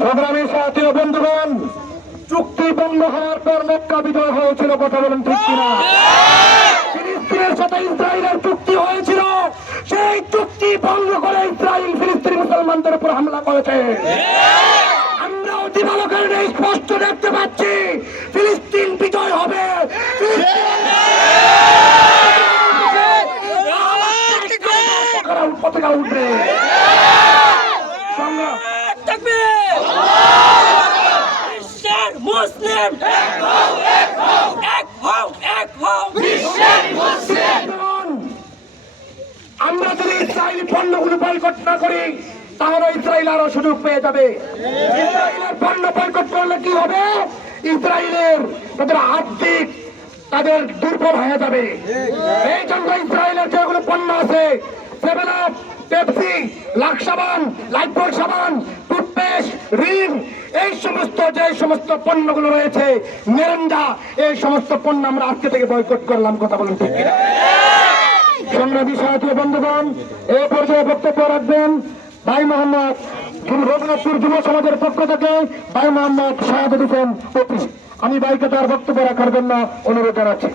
সংগ্রামী সাথী ও বন্ধুগণ, চুক্তি ভঙ্গ হওয়ার পর মক্কা বিজয় হয়েছিল, কথা বলেন ঠিক কিনা? ফিলিস্তিনের সাথে ইসরায়েলের চুক্তি হয়েছিল, সেই চুক্তি ভঙ্গ করে ইসরায়েল ফিলিস্তিনি মুসলমানদের উপর হামলা করেছে। আমরা অতি ভালো কারণে স্পষ্ট দেখতে পাচ্ছি ফিলিস্তিন বিজয় হবে, পতাকা উঠবে। মুসলিম আমরা যদি ইসরায়েলি পণ্যগুলো বয়কট না করি তাহলে ইসরায়েল আরো সুযোগ পেয়ে যাবে। ইসরায়েলের পণ্য বয়কট করলে কি হবে? ইসরায়েলের তাদের আর্থিক তাদের দুর্বল হয়ে যাবে। এই জন্য ইসরায়েলের যেগুলো পণ্য আছে, সেভেন আপ, পেপসি, লাক্স সাবান, লাইফবয় সাবান, টুথপেস্ট, রিন, এই সমস্ত যে সমস্ত পণ্যগুলো রয়েছে, মেরেন্ডা, এই সমস্ত পণ্য আমরা আজকে থেকে বয়কট করলাম, কথা বলেন ঠিক কিনা? সংগ্রামী সাথী বন্ধুগণ, এই পর্যায়ে বক্তব্য রাখবেন ভাই মোহাম্মদ রঘুনাথপুর যুব সমাজের পক্ষ থেকে ভাই মোহাম্মদ শাহাদুল হোসেন পপি। আমি ভাইকে তার বক্তব্য রাখার জন্য অনুরোধ জানাচ্ছি।